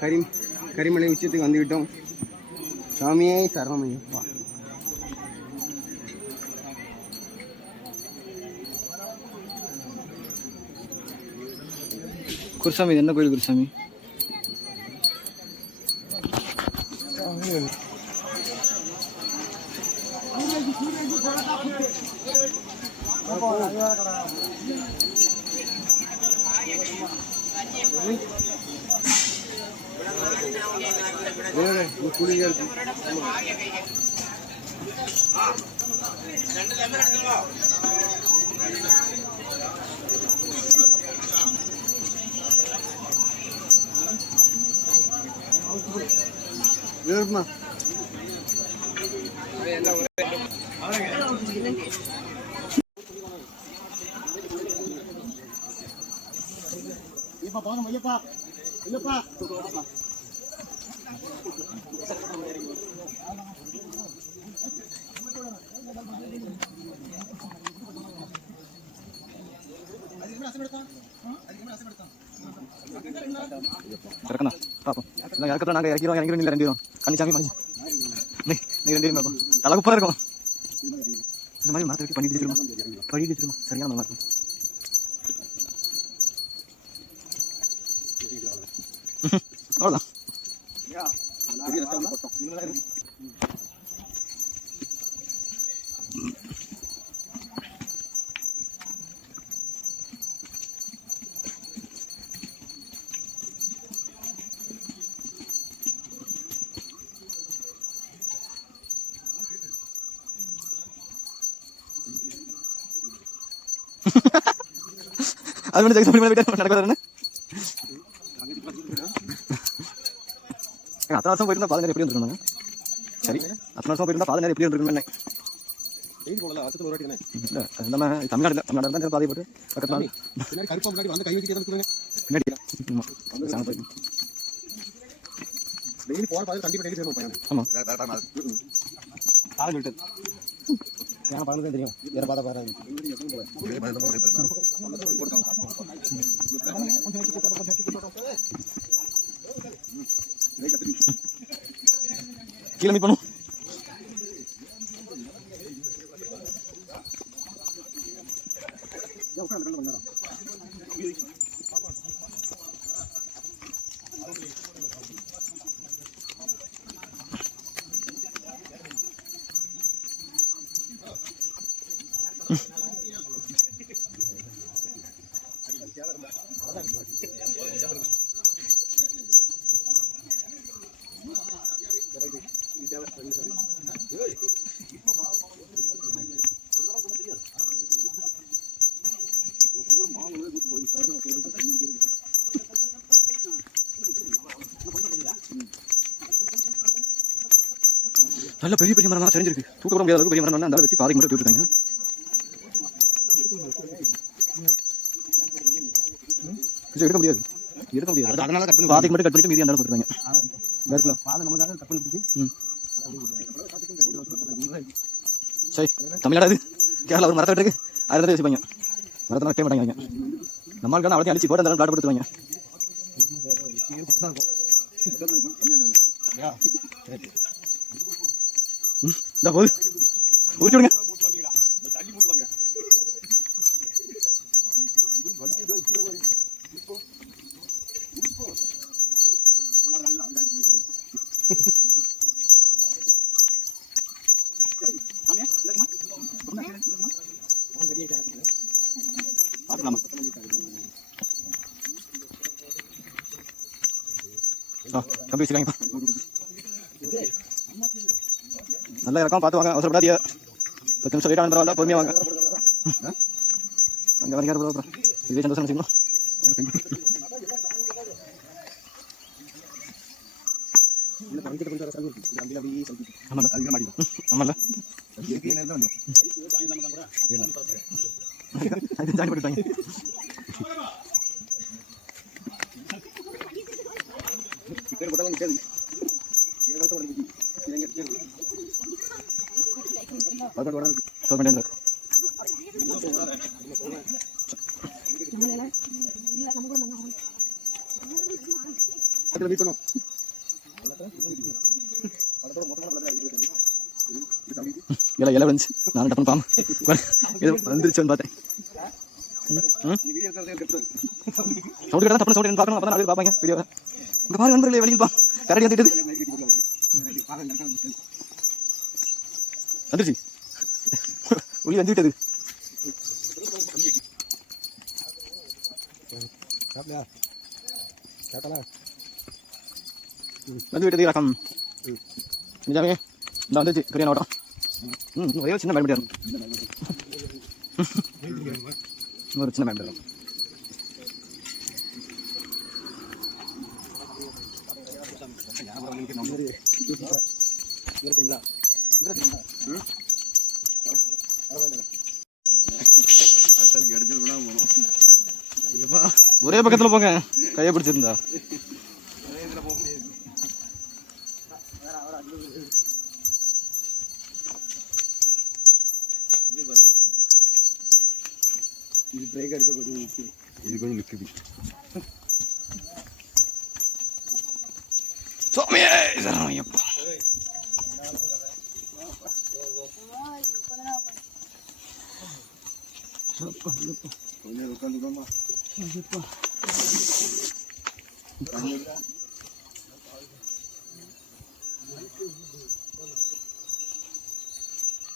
கரிமலை உச்சத்துக்கு வந்துவிட்டோம். சாமியே சரணமையப்பா. குருசாமி, இது என்ன கோயில் குருசாமி? நாங்கள் இறக்கிறோம் இல்லை 2 பேரும் கண்ணிச்சாமி மனுஷன் நீ 2 பேரும் பார்ப்போம். தலகுப்பா இருக்கும். இந்த மாதிரி மரத்தை வெட்டி பண்ணிட்டு திரும்ப சரியான நல்லா இருக்கும். அவ்வளோதான். அது மட்டும் ஜெகத் நடக்காது. அத்தனை வருஷம் போயிருந்தா பாதை நேரம் எப்படி வந்துருக்காங்க? சரி, அத்தனை வருஷம் போயிருந்தா பாதை நேரம் எப்படி வந்துருக்குன்னு நம்ம தமிழ்நாடு தான் பாதை போட்டு பக்கத்தில் ஆமாம் பாதை ஏன்னா பழம் தெரியும். வேற பாதை பாருங்க. கீழே மீட் பண்ணும். நல்ல பெரிய பெரிய மரம் தெரிஞ்சிருக்கு. தூக்க கூட முடியாத அளவுக்கு பெரிய மரம். அந்த வெட்டி பாதைக்கு மட்டும் விட்டுருக்காங்க. எடுக்க முடியாது. அதனால பாதைக்கு மட்டும் கட் பண்ணிட்டு மீதி அந்த போட்டுருவாங்க. சரி, தமிழ்நாடு கேரளா ஒரு மரத்தை இருக்கு. அதில் வச்சுப்பாங்க. மரத்தெல்லாம் வைக்க மாட்டாங்க. நம்மளுக்கான அவளையும் அடிச்சு போட்டு அந்த பிளாட் கொடுத்துருவாங்க. இந்த போது ஊற்றி விடுங்க. கம்பி வச்சுக்காங்கப்பா. நல்லா இருக்கும். பார்த்து வாங்க, அவசரப்படாதீங்க. 10 நிமிஷம் லேட்டாக பரவாயில்ல, பொறுமையாக வாங்க. அங்கே வரைக்கும் அப்புறம் இதே சந்தோஷம் வச்சுக்கணும். ஆமாம்ல ஜாயின் பண்ணிட்டாங்க. இலை இலை வந்துச்சு. நான் டப்புனு பாம்பு இது வந்துருச்சோன்னு பார்த்தேன். சவுண்ட் கேட்டா டப்புனு சவுண்ட் பார்க்கணும். அப்போ தான் பார்ப்பாங்க வீடியோவை. இங்கே பாருங்க நண்பர்களே, வெளியில் பா கரடி வந்துட்டது. வந்துருச்சு, ஒளி வந்து விட்டது. வந்து விட்டது ரகம். நிஜாமே இந்த வந்துச்சு பெரிய நோட்டம். ஒரே ஒரு சின்ன பயன்படியா இருக்கும். ஒரு சின்ன பயன்படி இருக்கும். ஒரே பக்கத்துல போங்க, கையை பிடிச்சிருந்தா. இது பிரேக் அடிச்ச கொஞ்சம் நிற்குது. இது கொஞ்சம் நிற்குது. சுவாமியே சரணையப்பா. கொஞ்சம் உட்காந்துக்கோமா.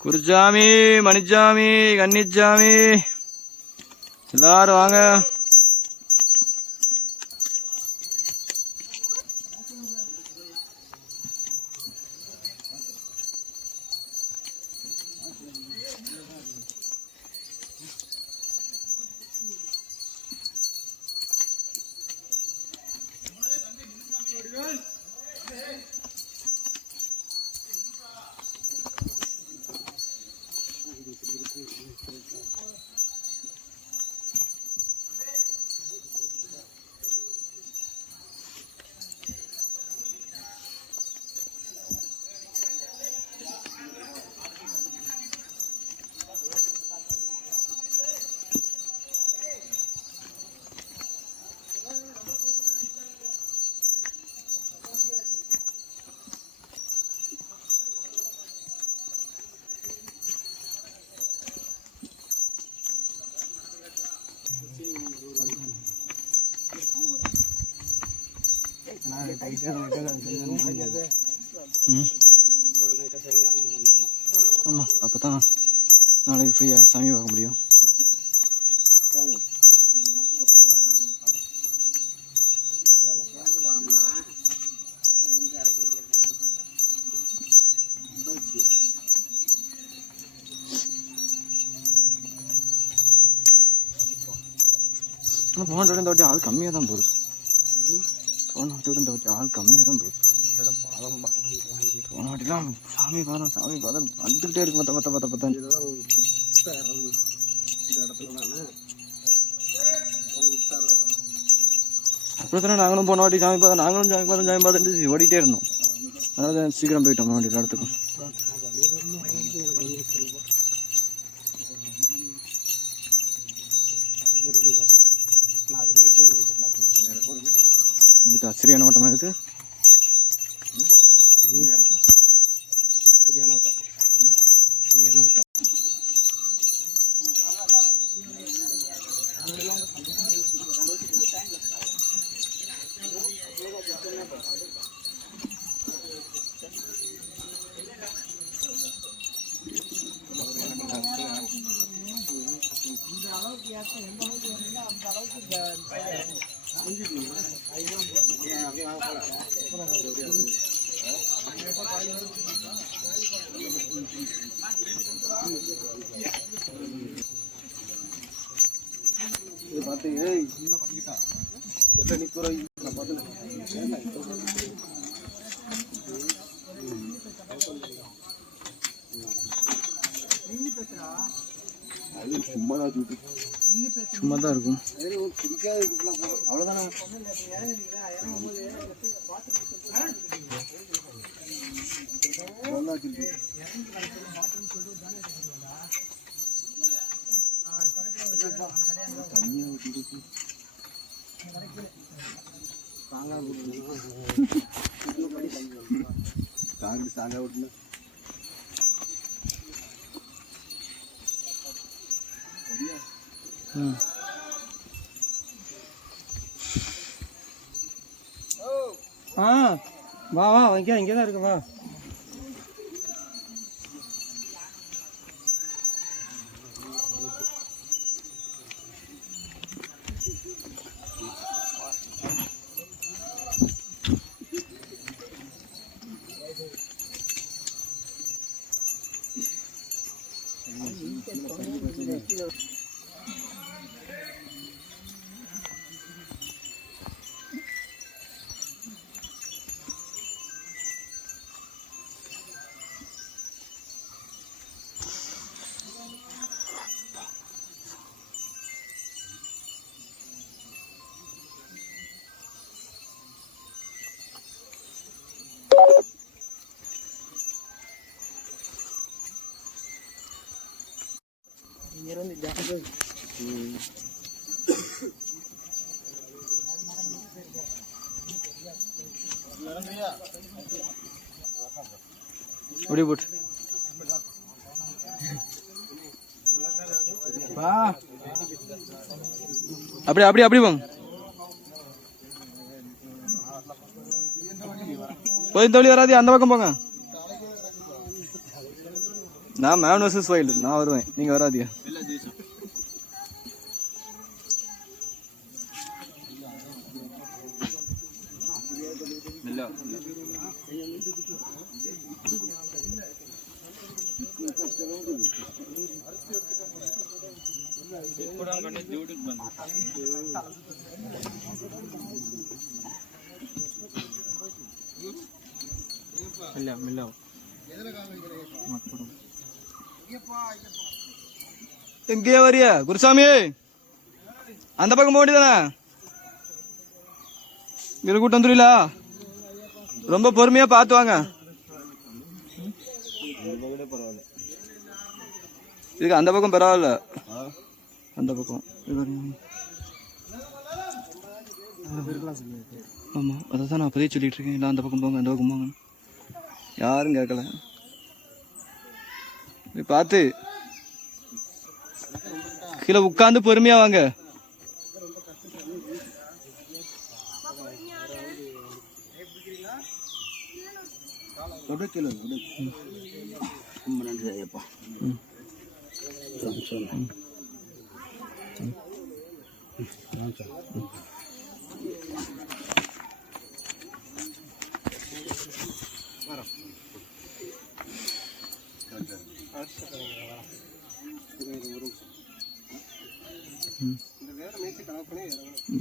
குருஜாமி, மணிஜாமி, கன்னிஜாமி எல்லாரும் வாங்க. ஆமாம், அப்போ தான் நாளைக்கு ஃப்ரீயாக சாமி பார்க்க முடியும். ஆனால் போன இந்த வாட்டி ஆள் கம்மியாக தான் போகுது. போன வாட்டியோட இந்த வாட்டி ஆள் கம்மியாக தான் போகுது. போன வாட்டிலாம் சாமி பாதம் வந்துக்கிட்டே இருக்கு. பத்தான் அப்புறம் தானே நாங்களும் போன வாட்டி சாமி பார்த்துட்டு ஓடிட்டே இருந்தோம். அதனால சீக்கிரம் போயிட்டோம் வாட்டி இடத்துக்கும். வந்துட்டு சரியான ஓட்டமாக இருக்குது. சரியான ஓட்டம். சும்மா தான் இருக்கும். அவ்வளோதானே. வா வா இங்கே தான் இருக்கு வா. அப்படியே போட்டு அப்படியே அப்படியே அப்படி போங்க. போய் தோழி வராது, அந்த பக்கம் போங்க. நான் மேன் வர்சஸ் வைல்டு, நான் வருவேன், நீங்க வராதியா. எங்கே வரியா குருசாமி? அந்த பக்கம் போக வேண்டியதானே? இங்க கூட்டம் வந்துடல, ரொம்ப பொறுமையா பார்த்து வாங்க. இதுக்கு அந்த பக்கம் பரவாயில்ல, அந்த பக்கம். ஆமா, அதான் நான் அப்போதே சொல்லிட்டு இருக்கேன். இல்லை அந்த பக்கம் போங்க, அந்த பக்கம் போங்க, யாரும் கேட்கல. பார்த்து கீழே உட்காந்து பொறுமையா வாங்க.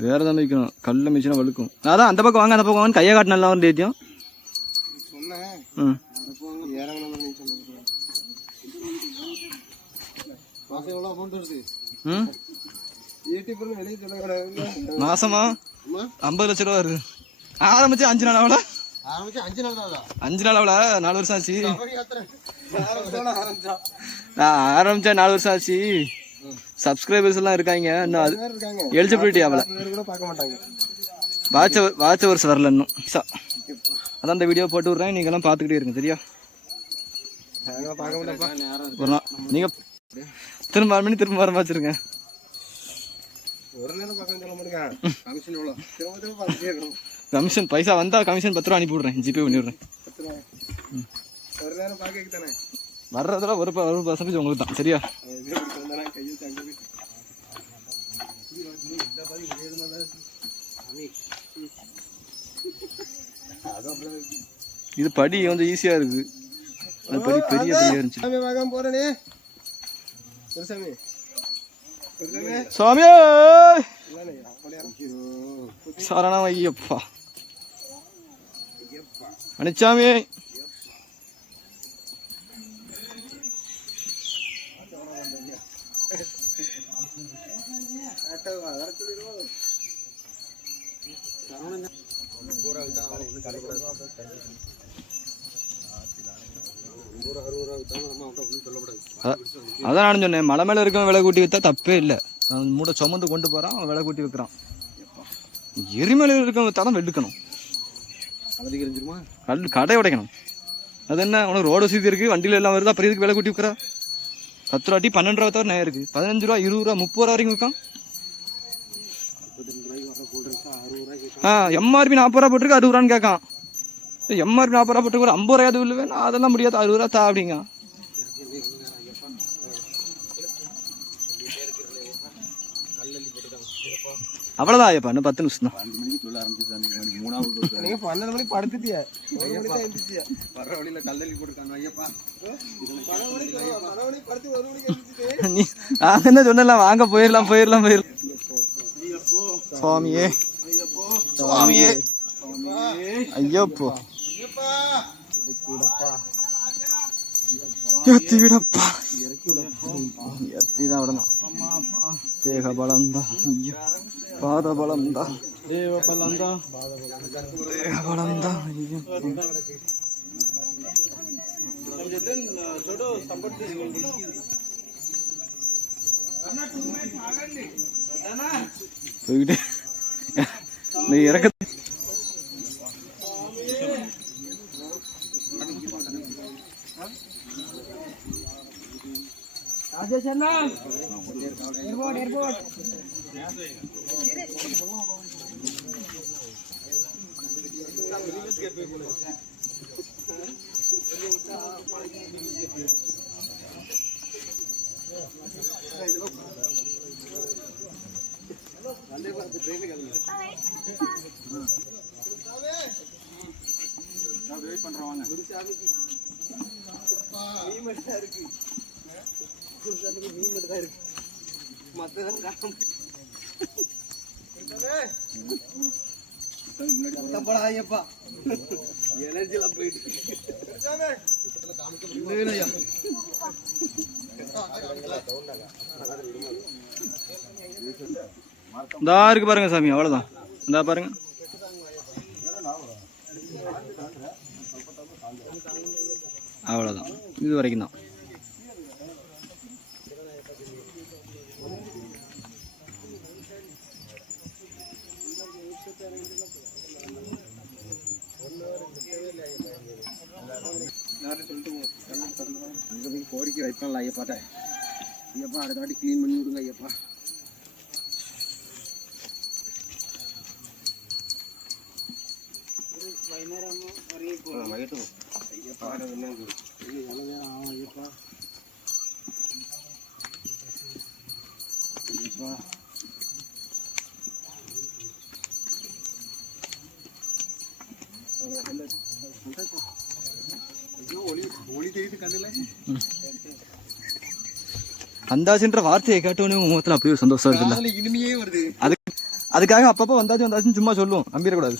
வேற தான் மிக்கணும், கல்ல மிச்சினா வழுக்கும். அதான் அந்த பக்கம் வாங்க, அந்த பக்கம் வாங்க, கையை காட்டு நல்லா வந்து ஏத்தியும். மாசமா 50 லட்சம் ரூபா வருது. ஆரம்பிச்சு 5 நாள் ஆகல, 5 நாள் ஆகல, 4 வருஷம் ஆச்சு. நான் ஆரம்பிச்சா 4 வருஷம் ஆச்சு. சப்ஸ்கிரைபர்ஸ் எல்லாம் இருக்காங்க, இன்னும் எலிஜிபிலிட்டி ஆகல. வாட்ச் ஹவர்ஸ் வரல இன்னும். அதான் அந்த வீடியோ போட்டு விட்றேன், நீங்க எல்லாம் பார்த்துக்கிட்டே இருங்க, சரியா? ஒரு நாள் நீங்க திரும்ப 6 மணி திரும்ப வர வச்சிருங்க. கமிஷன் பைசா வந்தா கமிஷன் 10 ரூபா அனுப்பி விடுறேன், ஜிபே பண்ணி விடுறேன். வர்றதுல ஒரு 1% உங்களுக்கு தான், சரியா? இது படி கொஞ்சம் ஈஸியா இருக்கு, அது படி பெரிய படியா இருந்துச்சு. சுவாமி சரணம் ஐயப்பா, அனிச்சாமி. அதான் நான் சொன்னேன், மலை மேல இருக்க விலை கூட்டி வித்தா தப்பே இல்லை. மூட்டை சுமந்து கொண்டு போறான், விலை கூட்டி வைக்கிறான். எரிமலையில் இருக்கவங்க தடம் வெடுக்கணும், கடை உடைக்கணும். அது என்ன உனக்கு ரோடு வசதி இருக்குது, வண்டியில் எல்லாம் வருது, அப்புறம் இதுக்கு விலை கூட்டி விற்கிறா? 10 ரூபாட்டி 12 ரூபா தவிர நேரம் இருக்குது. 15 ரூபா 20 ரூபா 30 ரூபா வரைக்கும் விற்கான். எம்ஆர்பி 40 ரூபா போட்டிருக்கு, 60 ரூபான்னு கேட்கான். எம்ஆர்பி 40 ரூபா போட்டு ஒரு 50 ரூபாயாவது இல்லை, நான் அதெல்லாம் முடியாது, 60 ரூபா தா அப்படிங்க. அவ்வளோதான் ஐயப்பா, இன்னும் 10 நிமிஷம் தான். 12 மணிக்கு சொல்ல ஆரம்பிச்சிருக்காங்க, 12 மணிக்கு படுத்துட்டியா? வர்ற வழியில் கல்லள்ளி போட்டுருக்காங்க ஐயப்பா. நீ நாங்கள் என்ன சொன்னலாம், வாங்க போயிடலாம் போயிடலாம் போயிடலாம். சுவாமியே சுவாமியே ஐயப்போ எத்தி விடப்பா, எத்தி தான் விடணும். தேக பலம்தான், ஐயோ பாத பலம்தான், தேவ பலம்தான், தேக பலம்தான். ஐயோ போய்கிட்டே நீ இறக்க எனர்ஜிலாம் போயிட்டு இந்த இருக்கு பாருங்க சாமி, அவ்வளோதான். இந்த பாருங்க, அவ்வளோதான், இது வரைக்கும் தான். கோரிக்கை வைப்பான்ல ஐயப்பாட்ட, ஐயப்பா அடுத்த வாட்டி கிளீன் பண்ணி விடுங்க ஐயப்பா. வந்தாச்சுன்ற வார்த்தையை கேட்டோன்னே உங்க முகத்துல அப்படியே ஒரு சந்தோஷம் இருக்குல்ல, இனிமையே வருது. அதுக்காக அப்பப்போ வந்தாச்சு வந்தாச்சுன்னு சும்மா சொல்லுவோம், நம்பிடக்கூடாது.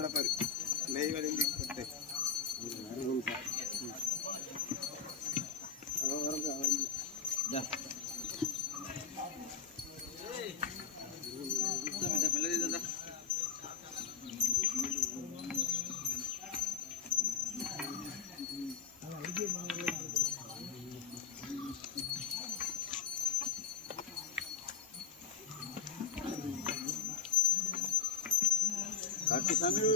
நடப்பாரு சாமி,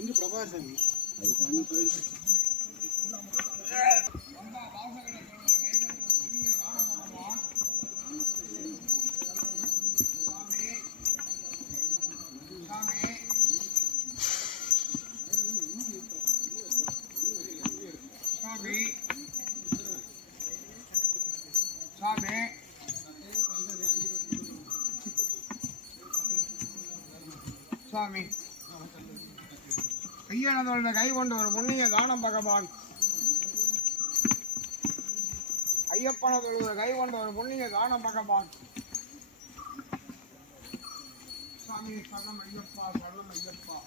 இங்க பிரபாசாமி அது சாமி போயிடுச்சு. சுவாமி ஐயனதோட கை கொண்டு ஒரு புண்ணிய தானம் பகவான். ஐயப்பனதோட கை கொண்டு ஒரு புண்ணிய தானம் பகவான். சுவாமி சரணம் ஐயப்பா, சரணம் ஐயப்பா.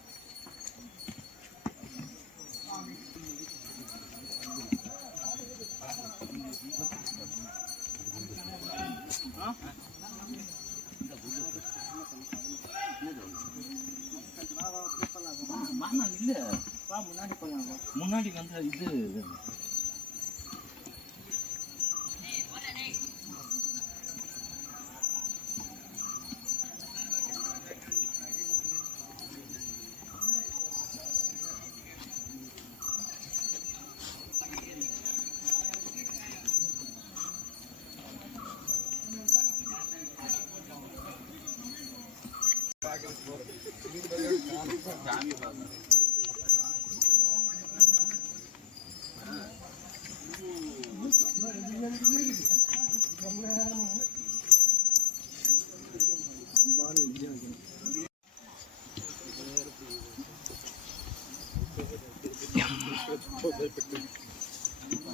சுவாமி முன்னாடி வந்து இது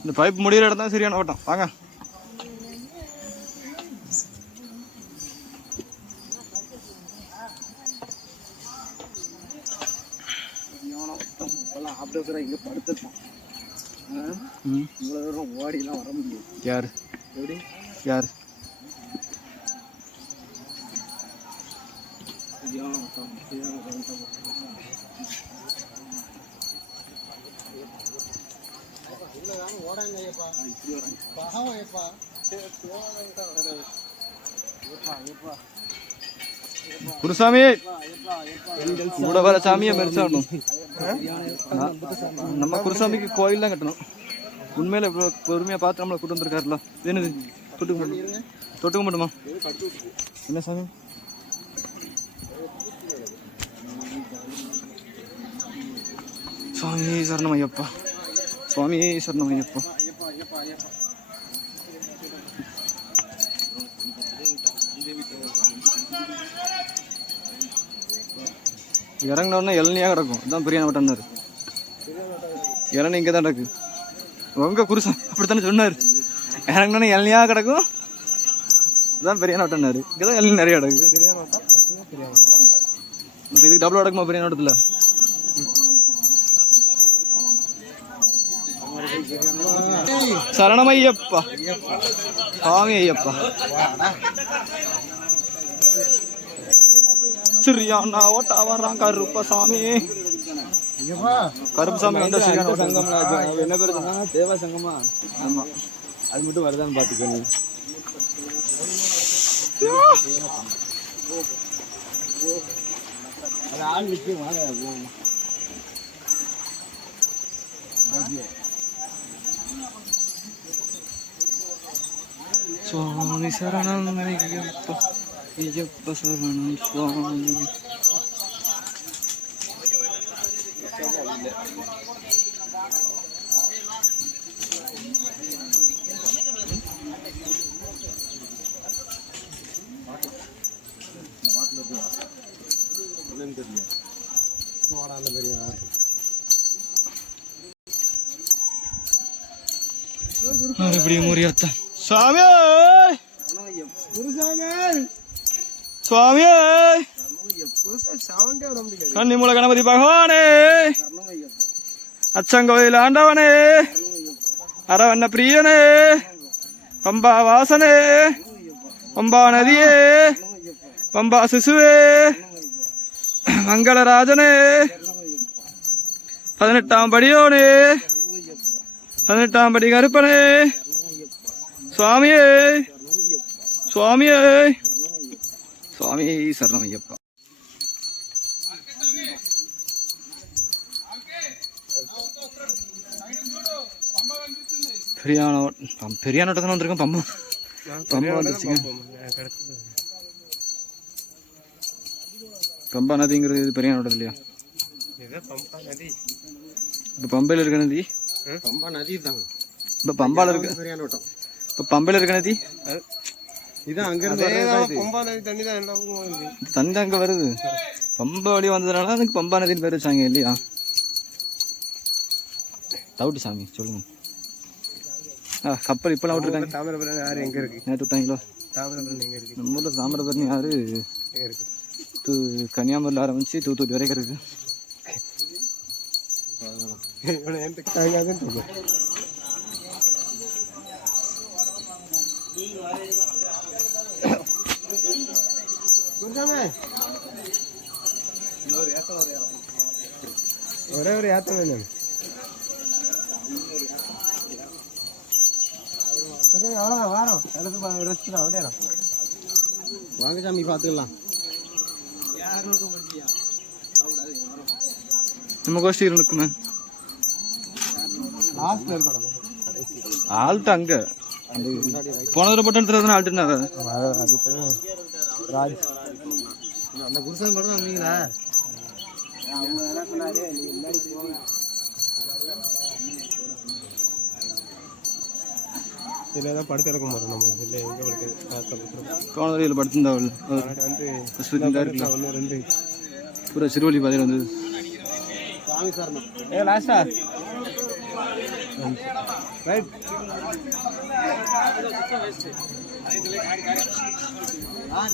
இந்த பைப் முடிகிற இடம் தான் சரியான ஓட்டம். வாங்க. இங்க படுத்துட்டான். இவ்வளவு தூரம் ஓடிலாம் வர முடியும். யாரு எப்படி யாரு குருசாமி கூட வர சாமியை மெரிச்சாடணும். நம்ம குருசாமிக்கு கோயில் தான் கட்டணும். உண்மையில பொறுமையா பார்த்து நம்மளை கூட்டு வந்திருக்காருல. என்னது தொட்டுக்க மாட்டோமா? என்ன சாமி? சுவாமி சரணம் ஐயப்பா, சுவாமி சரணம் ஐயப்பா. இறங்கினோடனே இளநியாக கிடக்கும். இதுதான் பிரியாணி வட்டம்னாரு. இளநீ இங்கே தான் கிடக்கு. உங்க குருசாமி அப்படித்தானே சொன்னார். இறங்கினோடனே இளநியாக கிடக்கும். இதுதான் பிரியாணி வட்டம்னாரு. இங்கே தான் இளநீ நிறைய கிடக்கு. இப்போ இதுக்கு டபுள் கிடக்குமா பிரியாணி வட்டத்தில்? சரணம் ஐயப்பா, சுவாமி ஐயப்பா. சரியான ஓட்டா வர்றான் கருப்பசாமி. கருப்பசாமி வந்து சங்கம் என்ன பேர் சொன்னா? தேவா சங்கமா? ஆமா, அது மட்டும் வருதான்னு பாத்துக்கோ. நீ அது ஆள் நிற்கும். சுவாமி சரணம் ஐயப்பா, ஐயப்ப சரணம் சுவாமி. மறுபடியும் முறியாத்தான். சுவாமி சுவாமி கன்னிமூல கணபதி பகவானே, அச்சங்கோயில் ஆண்டவனே, அரவண்ண பிரியனே, பம்பா வாசனே, பம்பா நதியே, பம்பா சிசுவே, மங்களராஜனே, 18ஆம் படியோனே, 18ஆம் படி கருப்பனே, சுவாமியே சுவாமியே, சுவாமி சரணம் ஐயப்பா. பெரியான வட்டத்தில் வந்திருக்கோம். பம்பா வந்துருச்சுங்க. பம்பா நதிங்கிறது இது பெரியான வட்டம் இல்லையா? இப்போ பம்பையில் இருக்க நதி பம்பா நதி தான். இப்போ பம்பால இருக்கு பெரியான வட்டம். இப்போ பம்பையில் இருக்க நதி இதான் அங்க இருந்து பம்பா நதி தண்ணி தான். தண்ணி தான் அங்கே வருது. பம்பா வழி வந்ததுனால அதுக்கு பம்பா நதின்னு பேர் வச்சாங்க இல்லையா? டவுட்டு சாமி சொல்லுங்க. கப்பல் இப்பெல்லாம் விட்டுருக்காங்க. தாமிரபரணி யாரு எங்க இருக்கு? நேற்று விட்டாங்களோ? தாமிரபரணி எங்க இருக்கு? நம்ம ஊரில் தாமிரபரணி யாரு இருக்கு? கன்னியாகுமரியில் ஆரம்பிச்சு தூத்துக்குடி வரைக்கும் இருக்கு. ஒரே ஒரு ஏத்தம் வேணும். அவ்வளோதான் வாரம் ரெஸ்ட் தான் அப்படியே வாங்க சாமி பார்த்துக்கலாம். நம்ம கோஷ்டி இருக்குமே லாஸ்ட்ல இருக்கணும். ஆல்ட்டு அங்கே போன தடவை பட்டம் எடுத்துறதுனா ஆல்ட்டுனா ராஜ் அந்த குருசாமி மட்டும் வந்தீங்களா? இதில் தான் படுத்து எடுக்க மாட்டோம் நம்ம. இல்லை எங்கே படுத்து போன தடவையில் படுத்துருந்தாவில் வந்து ஒன்று ரெண்டு பூரா சிறுவழி பாதையில் வந்து சாமி சார் ஏ லாஸ்டா ரைட்.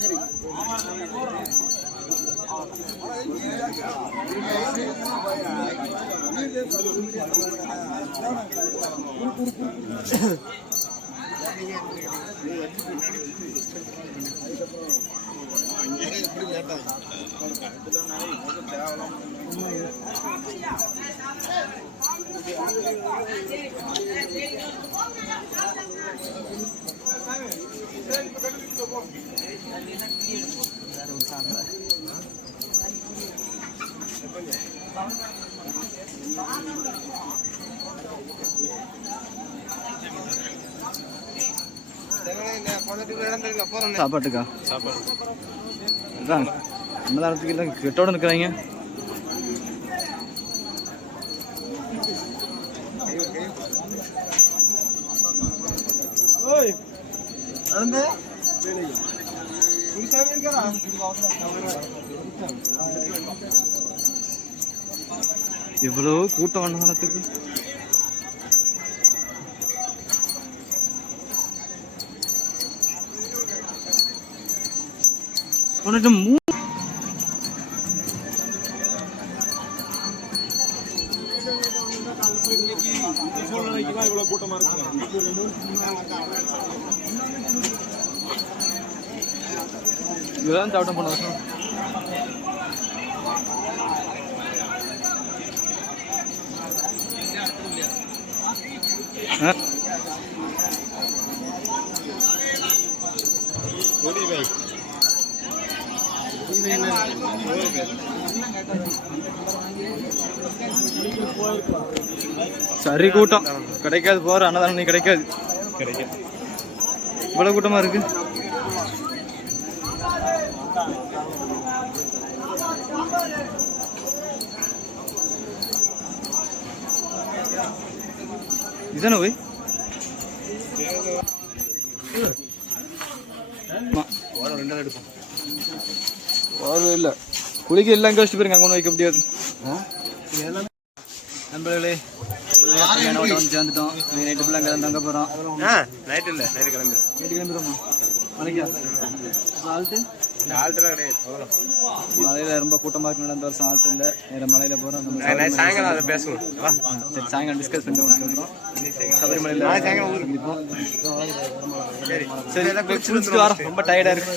சரி சாப்பாட்டுக்கா அன்னதானத்துக்கு இல்லை கெட்டோட நிற்கிறாங்க. எவ்வளோ கூட்டம் அன்னதானத்துக்கு. இதெல்லாம் சாப்பிட போன வருஷம் சரி கூட்டம் கிடைக்காது. போற அன்னதானம் நீ கிடைக்காது. இவ்வளவு கூட்டமா இருக்கு. இதானே போய் இல்லை குளிக்க எல்லாம் கஷ்டம் போயிருங்க. அங்கே ஒன்று வைக்க முடியாது. நண்பர்களே வந்து சேர்ந்துட்டோம். நைட்டு ஃபுல்லாக அங்கே தங்க போகிறோம். நைட்டு இல்லை, நைட்டு கிளம்பிடும். நைட்டு கிளம்பிடுறோமா? மலைக்கா ஆல்ட்டு மலையில் ரொம்ப கூட்டமாக இருக்கு. நடந்த வருஷம் ஆல்ட்டு இல்லை. வேறு மலையில் போகிறோம். சாயங்காலம் அதை பேசுவோம். சரி சாயங்காலம் டிஸ்கஸ் பண்ணிட்டு ஒன்று சொல்கிறோம். சபரிமலையில் சந்திப்போம். சரி குளிச்சுட்டு வரோம். ரொம்ப டயர்டாக இருக்கு.